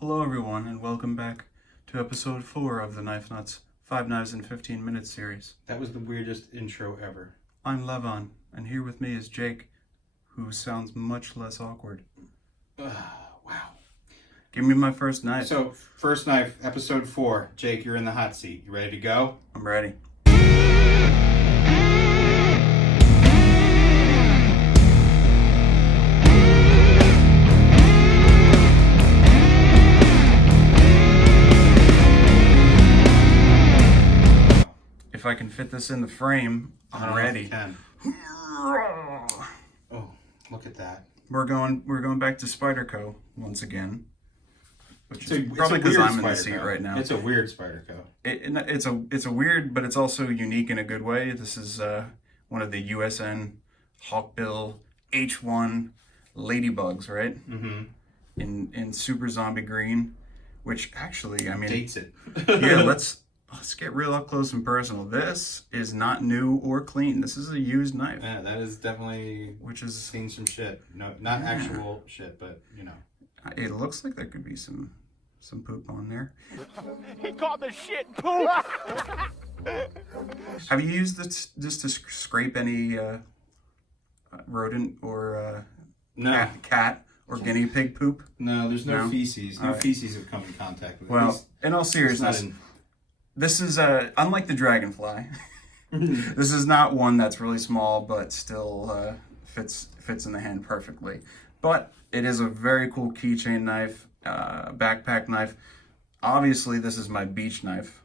Hello everyone, and welcome back to episode 4 of the Knife Nuts 5 Knives in 15 Minutes series. That was the weirdest intro ever. I'm Levon, and here with me is Jake, who sounds much less awkward. Wow. Give me my first knife. So, first knife, episode 4. Jake, you're in the hot seat. You ready to go? I'm ready. If I can fit this in the frame, I'm ready. Can. Oh, look at that. We're going back to Spyderco once again, which is It's probably a because weird I'm in the Spyderco. seat right now. It's a weird Spyderco. It's a weird, but it's also unique in a good way. This is one of the USN Hawkbill H1 Ladybugs, right? Mm-hmm. In super zombie green, which actually, I mean, Dates it. yeah. Let's get real up close and personal. This is not new or clean. This is a used knife. Yeah, that is definitely seen some shit. No, not actual shit, but you know. It looks like there could be some poop on there. He called the shit poop. Have you used this to scrape any rodent or cat or guinea pig poop? No, there's no No? feces. No Alright. feces have come in contact with it. Well, in all seriousness, this is unlike the dragonfly. This is not one that's really small, but still fits in the hand perfectly. But it is a very cool keychain knife, backpack knife. Obviously, this is my beach knife.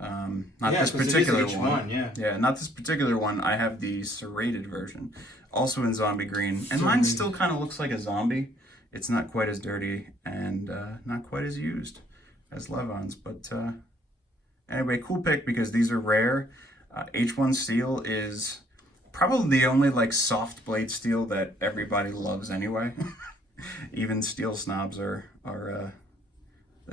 Not this particular one. Yeah, not this particular one. I have the serrated version, also in zombie green, and mine still kind of looks like a zombie. It's not quite as dirty and not quite as used as Levon's, but anyway, cool pick because these are rare. H1 steel is probably the only like soft blade steel that everybody loves anyway. Even steel snobs are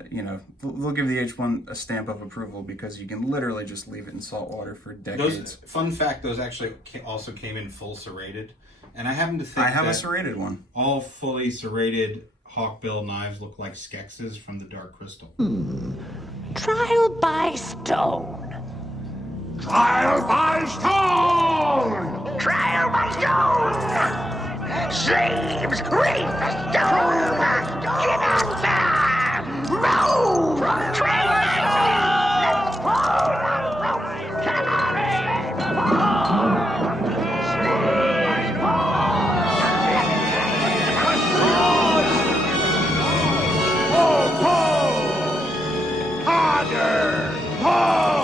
you know, they'll give the H1 a stamp of approval because you can literally just leave it in salt water for decades. Fun fact, those actually also came in full serrated. And I happen to think I have a serrated one. All fully serrated hawkbill knives look like Skexes from the Dark Crystal. Trial by stone. Trial by stone. Trial by stone. Slaves, read the stone. Get out there. Move. Trial by stone. Let's roll. Come on, Harder. Pull.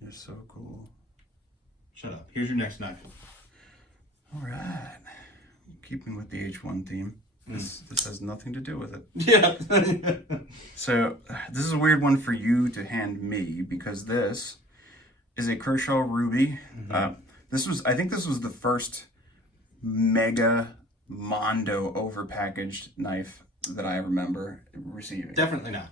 You're so cool. Shut up. Here's your next knife. All right. Keeping with the H1 theme. This has nothing to do with it. Yeah. So this is a weird one for you to hand me because this is a Kershaw Ruby. I think this was the first mega mondo overpackaged knife that I remember receiving. Definitely not.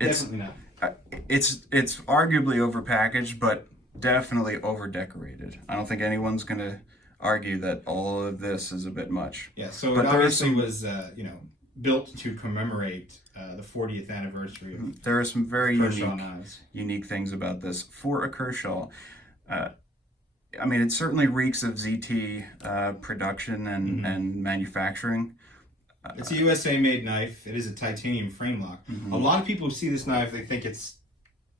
It's Definitely not. it's arguably overpackaged, but definitely over decorated. I don't think anyone's gonna argue that all of this is a bit much. Yeah, so But it there obviously is was, built to commemorate the 40th anniversary of There are some very Kershaw knives. unique things about this for a Kershaw. I mean, it certainly reeks of ZT production and manufacturing. It's a USA-made knife. It is a titanium frame lock. A lot of people who see this knife, they think it's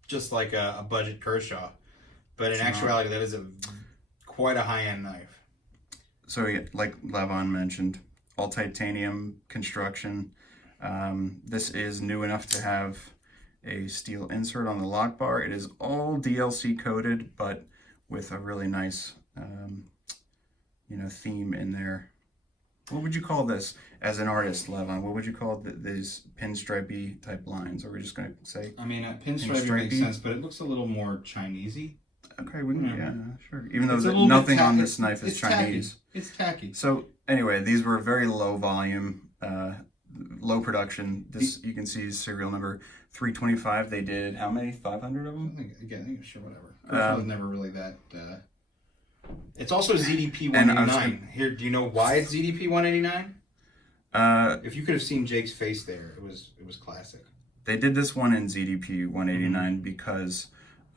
just like a budget Kershaw. But in actuality, that is quite a high-end knife. So, yeah, like Levon mentioned, all titanium construction. This is new enough to have a steel insert on the lock bar. It is all DLC coated, but with a really nice, theme in there. What would you call this as an artist, Levon? What would you call these pinstripey type lines? Or are we just going to say? I mean, pinstripey makes sense, but it looks a little more Chinesey. Okay, we can, yeah, sure. Even though nothing on this knife is Chinese. It's tacky. So anyway, these were very low volume, low production. This you can see serial number 325. They did how many? 500 of them? I think sure, whatever. Kershaw was never really that. It's also ZDP 189. Here, do you know why it's ZDP 189? If you could have seen Jake's face there, it was classic. They did this one in ZDP 189 because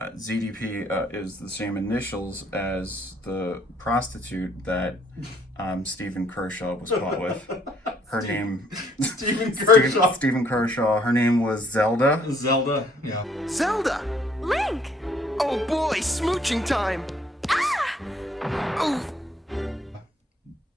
ZDP is the same initials as the prostitute that Stephen Kershaw was caught with. Her name... Stephen Kershaw. Stephen Kershaw. Her name was Zelda. Zelda, yeah. Zelda! Link! Oh boy, smooching time! Oh,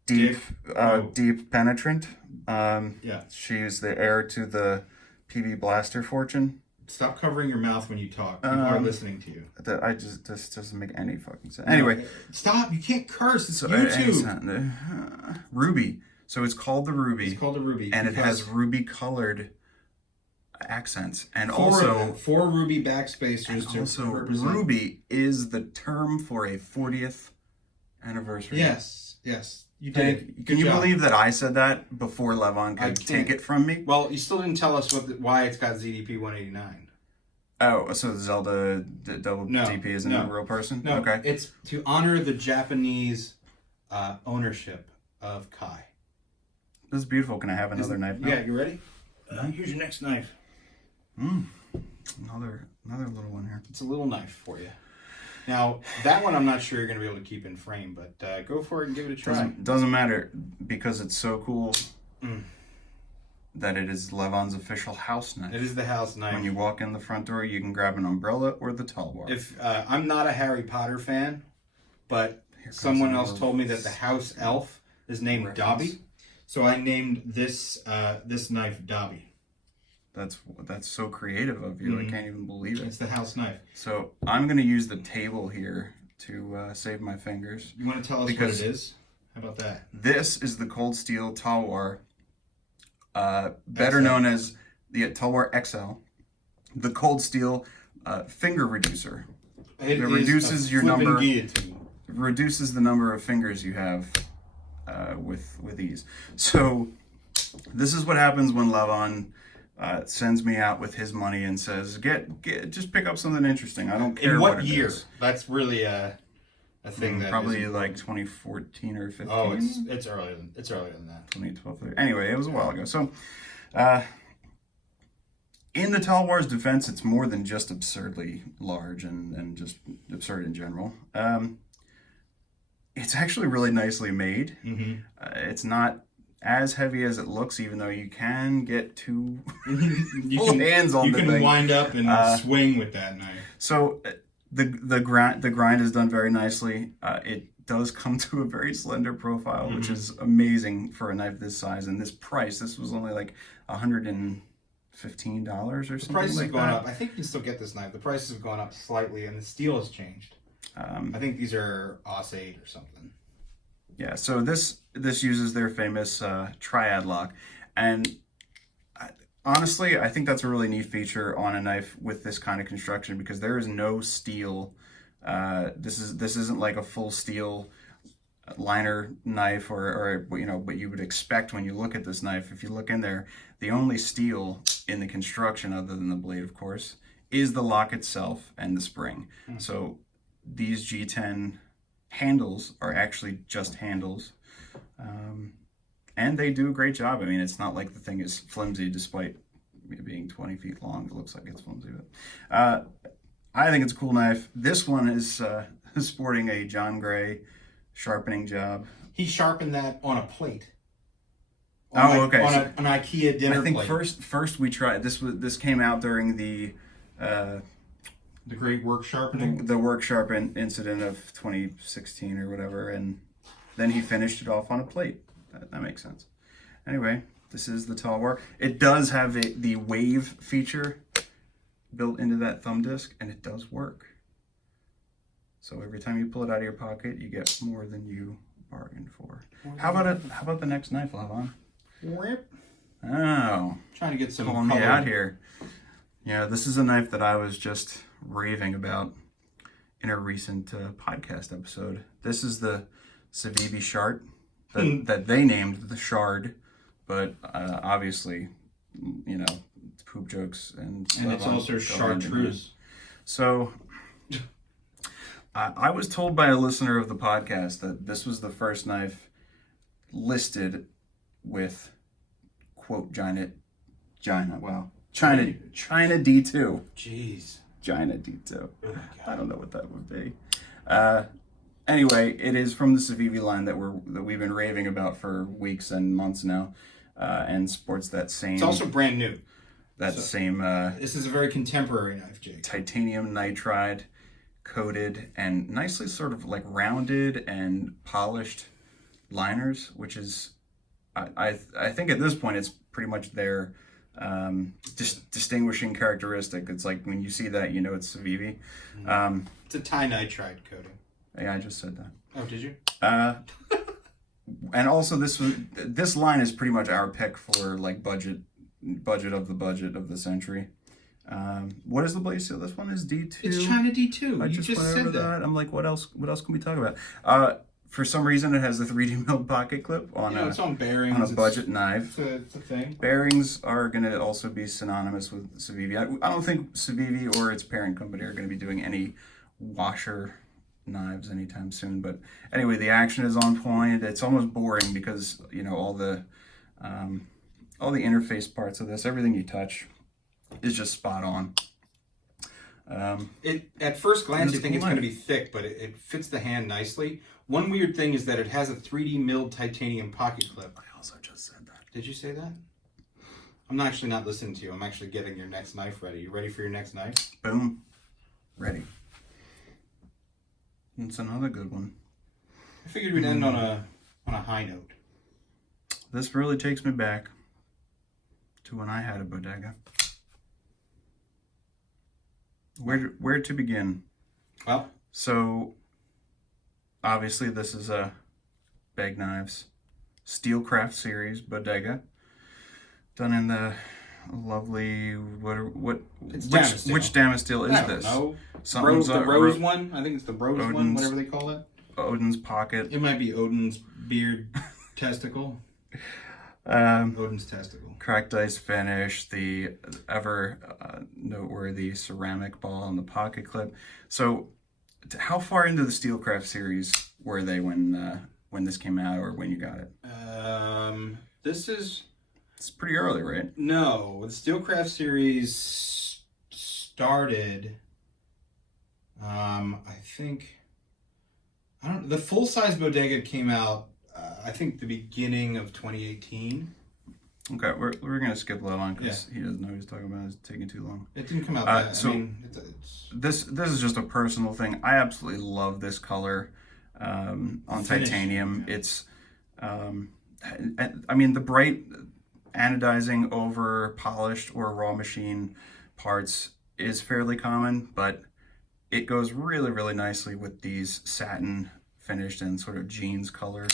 Deep Oh. deep penetrant. Yeah. She's the heir to the PB Blaster fortune. Stop covering your mouth when you talk. People are listening to you. This doesn't make any fucking sense. Anyway, Stop! You can't curse. It's so YouTube. Ruby. So it's called the Ruby. It's called a ruby, and it has because ruby colored accents, and also four ruby backspacers to also represent. ruby is the term for a 40th anniversary. Yes, you did. it. Can Good you job. believe that I said that before Levon I could can't. take it from me? Well, you still didn't tell us why it's got ZDP 189. Oh, so Zelda double No, DP isn't no. a real person? No, Okay. it's to honor the Japanese ownership of Kai. This is beautiful. Can I have another knife now? Yeah, you ready? Here's your next knife. Another little one here. It's a little knife for you. Now, that one I'm not sure you're going to be able to keep in frame, but go for it and give it a try. Doesn't matter because it's so cool that it is Levon's official house knife. It is the house knife. When you walk in the front door, you can grab an umbrella or the Talwar. If I'm not a Harry Potter fan, but comes someone another else told me that the house elf is named reference. Dobby, so I named this this knife Dobby. That's so creative of you. I can't even believe it. It's the house knife. So I'm going to use the table here to save my fingers. You want to tell us Because- what it is? How about that? This is the Cold Steel Talwar, better XL. known as the Talwar XL, the Cold Steel finger reducer. It is reduces a your flipping number- guillotine. Reduces the number of fingers you have with ease. So this is what happens when Levon sends me out with his money and says, just pick up something interesting. I don't care In what it year? is." That's really a thing that Probably is- like 2014 or 15. Oh, it's earlier than that. 2012. Anyway, it was a while ago. So, in the Talwar's defense, it's more than just absurdly large and just absurd in general. It's actually really nicely made. It's not as heavy as it looks, even though you can get two full hands on You the can thing. wind up and swing with that knife. So the grind is done very nicely. It does come to a very slender profile, which is amazing for a knife this size and this price. This was only like $115 or something. The prices like have gone that. up. I think you can still get this knife. The prices have gone up slightly, and the steel has changed. I think these are Aus 8 or something. Yeah, so this uses their famous triad lock, and honestly, I think that's a really neat feature on a knife with this kind of construction because there is no steel. This isn't like a full steel liner knife or what you would expect when you look at this knife. If you look in there, the only steel in the construction, other than the blade, of course, is the lock itself and the spring. So these G10 handles are actually just handles, and they do a great job. I mean, it's not like the thing is flimsy despite it being 20 feet long. It looks like it's flimsy, but I think it's a cool knife. This one is sporting a John Gray sharpening job. He sharpened that on a plate. Okay. On So an IKEA dinner I think plate. first we tried this came out during the The great work sharpening. the work sharpen incident of 2016 or whatever, and then he finished it off on a plate. That makes sense. Anyway, this is the Talwar. It does have the wave feature built into that thumb disc, and it does work. So every time you pull it out of your pocket, you get more than you bargain for. How about the next knife, Levon? Whip. Oh, Trying to get some pulling me color. out here. Yeah, this is a knife that I was just raving about in a recent podcast episode. This is the Civivi Shard that they named the Shard, but obviously, you know, it's poop jokes and it's also chartreuse. So I was told by a listener of the podcast that this was the first knife listed with quote China D2. Jeez. China D2. Oh I don't know what that would be. Anyway, it is from the Civivi line that we've been raving about for weeks and months now, and sports that same. It's also brand new. Same. This is a very contemporary knife, Jake. Titanium nitride coated and nicely sort of like rounded and polished liners, which is I think at this point it's pretty much their distinguishing characteristic. It's like when you see that, you know it's Civivi. It's a tie nitride coating. Yeah, I just said that. Oh, did you? And also this line is pretty much our pick for like budget of the century. What is the blade seal? This one is D2. It's China D2. You just said that. I'm like, what else can we talk about? For some reason, it has the 3D milled pocket clip it's on bearings. On a budget knife. It's a thing. Bearings are going to also be synonymous with Civivi. I don't think Civivi or its parent company are going to be doing any washer knives anytime soon. But anyway, the action is on point. It's almost boring because, you know, all the interface parts of this, everything you touch is just spot on. At first glance, you think cool it's going to be thick, but it fits the hand nicely. One weird thing is that it has a 3D milled titanium pocket clip. I also just said that. Did you say that? I'm actually not listening to you. I'm actually getting your next knife ready. You ready for your next knife? Boom. Ready. It's another good one. I figured we'd end on a high note. This really takes me back to when I had a Bodega. Where to begin? Well, so obviously this is a Begg Knives Steelcraft series Bodega, done in the lovely which Damasteel is this? No, The Rose one. I think it's the Rose one, whatever they call it. Odin's Pocket. It might be Odin's beard testicle. Odin's testicle. Cracked ice finish, the ever noteworthy ceramic ball on the pocket clip. So, how far into the Steelcraft series were they when this came out, or when you got it? It's pretty early, right? No, the Steelcraft series started. The full size Bodega came out. I think the beginning of 2018. Okay, we're gonna skip Levon because he doesn't know what he's talking about. It's taking too long. It didn't come out. This is just a personal thing. I absolutely love this color on titanium. Yeah. It's, I mean, the bright anodizing over polished or raw machine parts is fairly common, but it goes really, really nicely with these satin finished and sort of jeans color.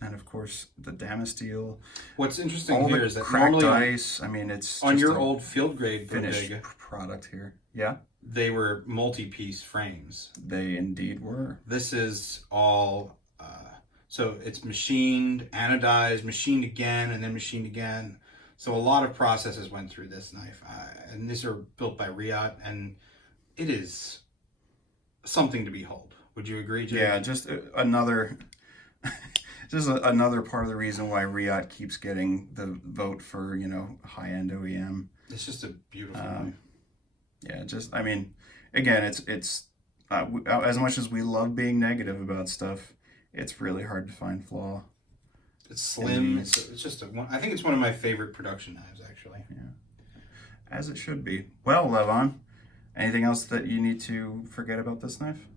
And of course the Damasteel. What's interesting here is that cracked normally ice. I mean, it's on your old field grade finished Bodega product here. Yeah, they were multi-piece frames. They indeed were. This is all so it's machined, anodized, machined again, and then machined again. So a lot of processes went through this knife, and these are built by Riot, and it is something to behold. Would you agree, Jay? Yeah, just another part of the reason why Riot keeps getting the vote for, you know, high-end OEM. It's just a beautiful knife. Yeah, I mean, again, it's as much as we love being negative about stuff, it's really hard to find flaw. It's slim. It's just I think it's one of my favorite production knives, actually. Yeah, as it should be. Well, Levon, anything else that you need to forget about this knife?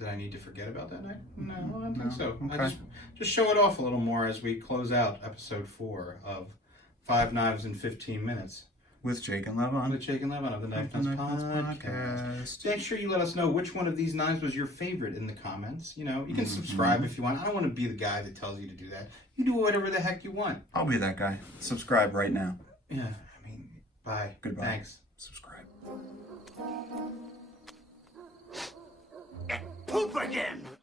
Did I need to forget about that knife? No, I don't think so. Okay. I just show it off a little more as we close out episode 4 of 5 Knives in 15 Minutes. With Jake and Levon. With Jake and Levon of the Knife Nuts Podcast. make sure you let us know which one of these knives was your favorite in the comments. You know, you can subscribe if you want. I don't want to be the guy that tells you to do that. You do whatever the heck you want. I'll be that guy. Subscribe right now. Yeah, I mean, bye. Goodbye. Thanks. Subscribe. Poop again!